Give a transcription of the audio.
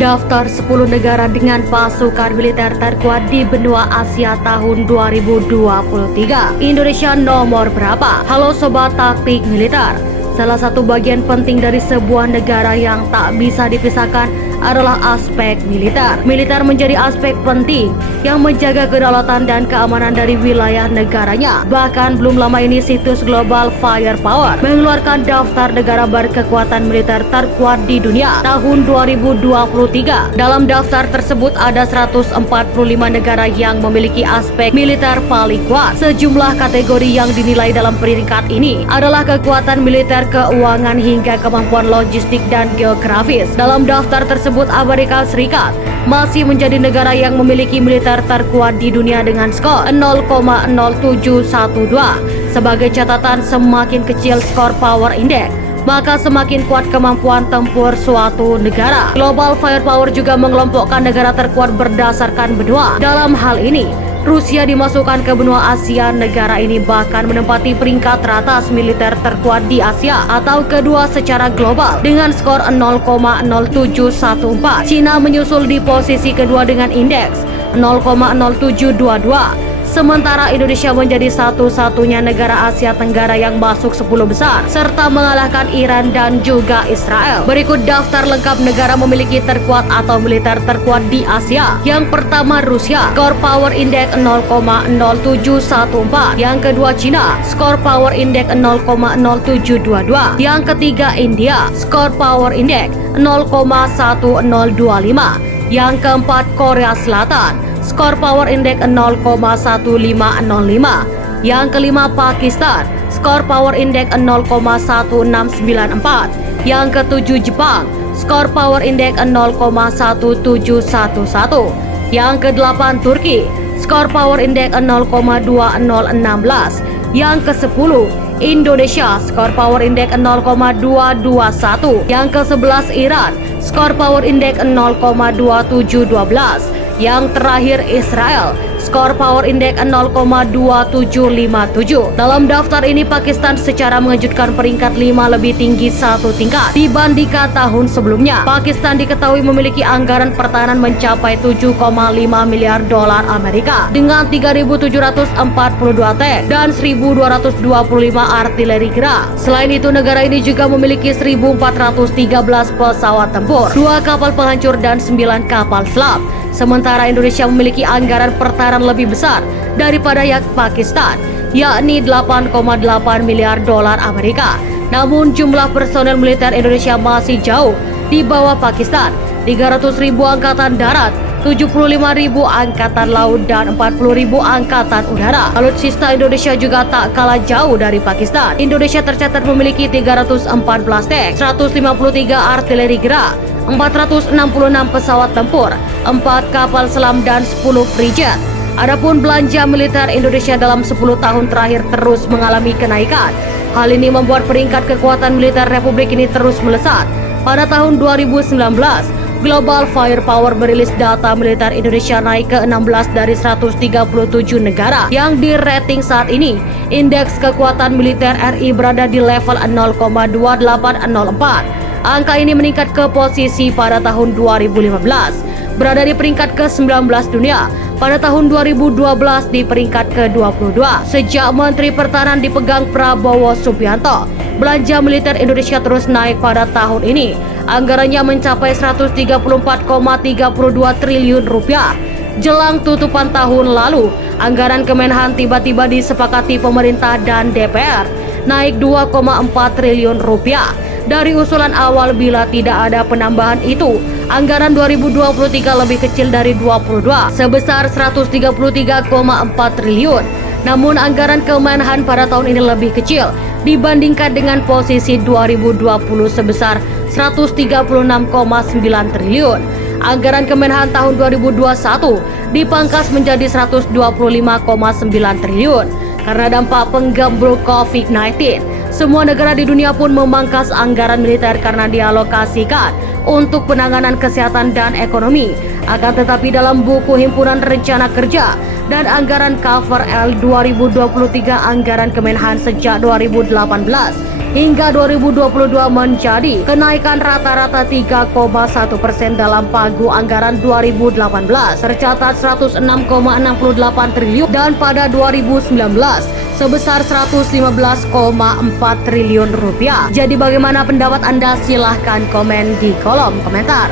Daftar 10 negara dengan pasukan militer terkuat di benua Asia tahun 2023. Indonesia nomor berapa? Halo Sobat Taktik Militer. Salah satu bagian penting dari sebuah negara yang tak bisa dipisahkan adalah aspek militer. Militer menjadi aspek penting yang menjaga kedaulatan dan keamanan dari wilayah negaranya. Bahkan belum lama ini situs Global Firepower mengeluarkan daftar negara berkekuatan militer terkuat di dunia tahun 2023. Dalam daftar tersebut ada 145 negara yang memiliki aspek militer paling kuat. Sejumlah kategori yang dinilai dalam peringkat ini adalah kekuatan militer, keuangan, hingga kemampuan logistik dan geografis. Dalam daftar tersebut Amerika Serikat masih menjadi negara yang memiliki militer terkuat di dunia dengan skor 0,0712. Sebagai catatan, semakin kecil skor Power Index, maka semakin kuat kemampuan tempur suatu negara. Global Firepower juga mengelompokkan negara terkuat berdasarkan benua. Dalam hal ini, Rusia dimasukkan ke benua Asia. Negara ini bahkan menempati peringkat teratas militer terkuat di Asia atau kedua secara global dengan skor 0,0714. Cina menyusul di posisi kedua dengan indeks 0,0722. Sementara Indonesia menjadi satu-satunya negara Asia Tenggara yang masuk 10 besar serta mengalahkan Iran dan juga Israel. Berikut daftar lengkap negara memiliki terkuat atau militer terkuat di Asia. Yang pertama Rusia, skor Power Index 0,0714. Yang kedua Cina, skor Power Index 0,0722. Yang ketiga India, skor Power Index 0,1025. Yang keempat Korea Selatan, skor Power Index 0,1505. Yang kelima Pakistan, skor Power Index 0,1694. Yang ketujuh Jepang, skor Power Index 0,1711. Yang kedelapan Turki, skor Power Index 0,2016. Yang kesepuluh Indonesia, skor Power Index 0,221. Yang kesebelas Iran, skor Power Index 0,2712. Yang terakhir Israel, skor Power Index 0,2757. Dalam daftar ini Pakistan secara mengejutkan peringkat 5 lebih tinggi satu tingkat dibandingkan tahun sebelumnya. Pakistan diketahui memiliki anggaran pertahanan mencapai 7,5 miliar dolar Amerika dengan 3.742 tank dan 1.225 artileri gerak. Selain itu, negara ini juga memiliki 1.413 pesawat tempur, 2 kapal penghancur dan 9 kapal selam. Sementara Indonesia memiliki anggaran pertahanan lebih besar daripada yang Pakistan, yakni 8,8 miliar dolar Amerika. Namun jumlah personel militer Indonesia masih jauh di bawah Pakistan, 300.000 angkatan darat, 75.000 angkatan laut dan 40.000 angkatan udara. Alutsista Indonesia juga tak kalah jauh dari Pakistan. Indonesia tercatat memiliki 314 tank, 153 artileri gerak, 466 pesawat tempur, 4 kapal selam dan 10 frigate. Adapun belanja militer Indonesia dalam 10 tahun terakhir terus mengalami kenaikan. Hal ini membuat peringkat kekuatan militer Republik ini terus melesat. Pada tahun 2019, Global Firepower merilis data militer Indonesia naik ke 16 dari 137 negara yang di-rating saat ini. Indeks kekuatan militer RI berada di level 0,2804. Angka ini meningkat ke posisi pada tahun 2015, berada di peringkat ke-19 dunia. Pada tahun 2012 di peringkat ke-22. Sejak Menteri Pertahanan dipegang Prabowo Subianto, belanja militer Indonesia terus naik pada tahun ini. Anggarannya mencapai 134,32 triliun rupiah. Jelang tutupan tahun lalu, anggaran Kemenhan tiba-tiba disepakati pemerintah dan DPR naik 2,4 triliun rupiah. Dari usulan awal bila tidak ada penambahan itu, anggaran 2023 lebih kecil dari 22 sebesar 133,4 triliun. Namun anggaran Kemenhan pada tahun ini lebih kecil dibandingkan dengan posisi 2020 sebesar 136,9 triliun. Anggaran Kemenhan tahun 2021 dipangkas menjadi 125,9 triliun karena dampak penggembruk COVID-19. Semua negara di dunia pun memangkas anggaran militer karena dialokasikan untuk penanganan kesehatan dan ekonomi. Akan tetapi dalam buku Himpunan Rencana Kerja dan anggaran cover L 2023 anggaran Kemenhan sejak 2018 hingga 2022 menjadi kenaikan rata-rata 3,1% dalam pagu anggaran 2018 tercatat 106,68 triliun dan pada 2019 sebesar 115,4 triliun rupiah. Jadi bagaimana pendapat Anda? Silahkan komen di kolom komentar.